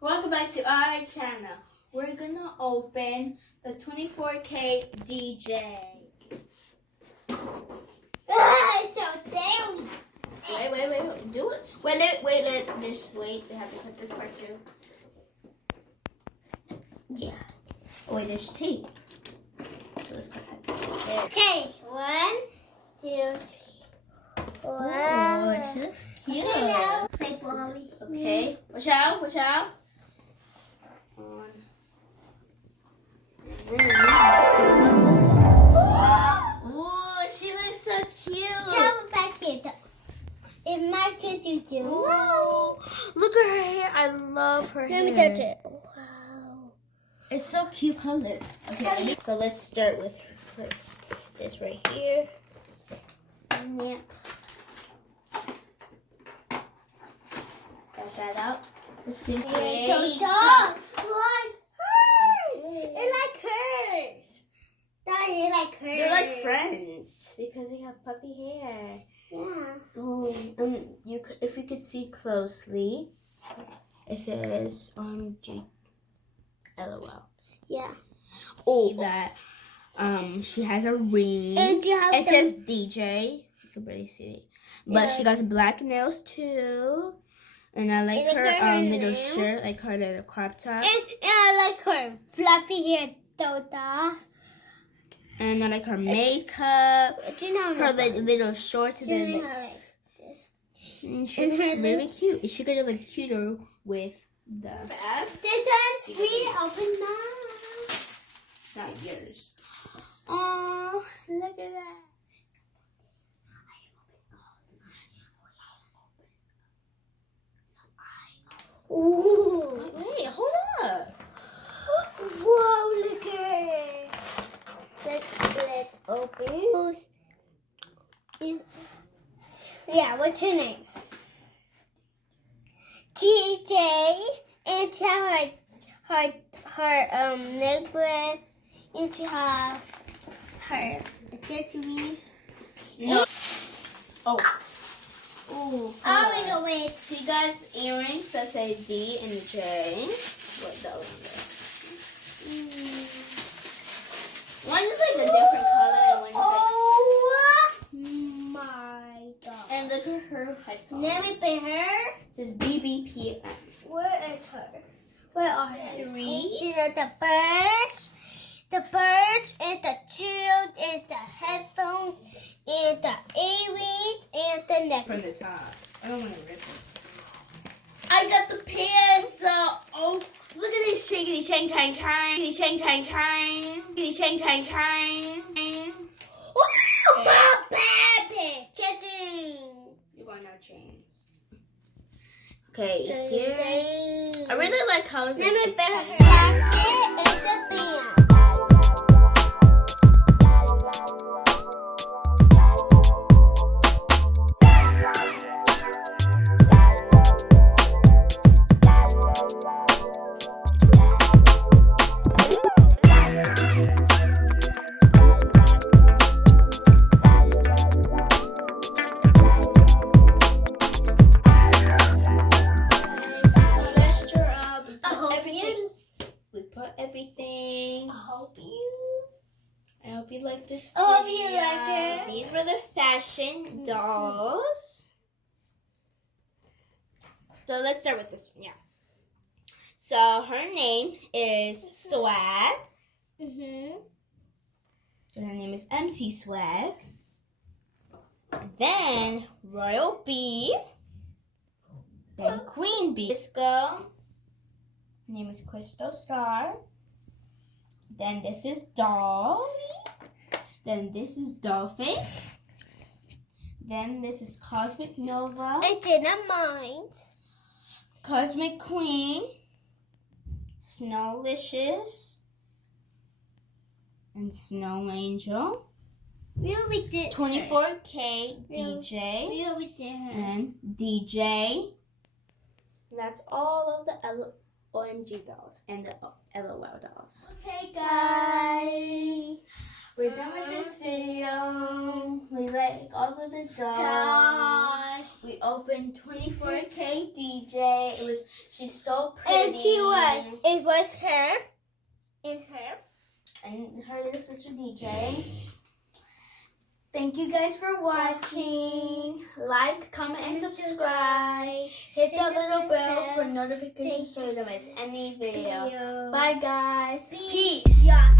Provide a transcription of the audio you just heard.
Welcome back to our channel. We're gonna open the 24K DJ. It's so scary. Wait. Do it. Wait. They have to cut this part too. Yeah. Oh wait, there's tape. So let's cut that. Okay, 1, 2, 3. Wow. Oh, she looks cute. Okay, now play Blobby. Okay. Watch out. Oh, she looks so cute. Jump back here. It might turn to do. Wow. Look at her hair. I love her hair. Let me touch it. Wow. It's so cute color. Okay, so let's start with this right here. Yeah. Got that out. Let's get Hey, it. Like hers. It like hers. Daddy, it like hers. They're like friends because they have puffy hair. Yeah. Oh, if you could see closely, it says OMG, LOL. Yeah. Oh, that she has a ring. And you have it says DJ. You can barely see it, but she got black nails too. And I like her little shirt, like her little crop top. And I like her fluffy hair, Tota. And I like her makeup. Do you know her little shorts. Do you know And like she looks really cute. She could look cuter with the bag. Did we open mine? Not yours. Oh, look at that. Ooh. Wait, hold up. Whoa, look at it. Let's open. Yeah, what's her name? DJ. And to her necklace. And to have her accessories. No. Oh. Ooh. Oh, no, wait. She got earrings that say D and J. What the other one is like a different color and one is Oh my god. And look at her headphones. Let me put her. It says BBP. Where is her? Where are her? Three. You know, the birds, and the shield, and the headphones, and the earrings, and the necklace. From the top. I don't want to rip it. I got the pants. Oh, look at this shiggity chang chang chang. Shiggity chang chang chang. Shiggity chang chang chang. Oh, my baby. Chicken. You want no chains. Okay, here. I really like how it's Let me like put her jacket and the band. Everything. I hope you like this I hope you video. like it. These were the fashion dolls. So let's start with this one. Yeah. So her name is Swag. So her name is MC Swag. Then Royal B. Then Queen B. Disco. Her name is Crystal Star. Then this is Dolly. Then this is Dollface. Then this is Cosmic Nova. I didn't mind. Cosmic Queen. Snowlicious. And Snow Angel. Really did 24K DJ. Really did her. And DJ. That's all of the OMG dolls and the LOL dolls. Okay, guys. We're done with this video. We like all of the dolls. We opened 24K DJ. She's so pretty. And it was her. And her little sister DJ. Thank you guys for watching. Like, comment, and subscribe. Hit the little bell for notifications so you don't miss any video. Bye guys. Peace. Yeah.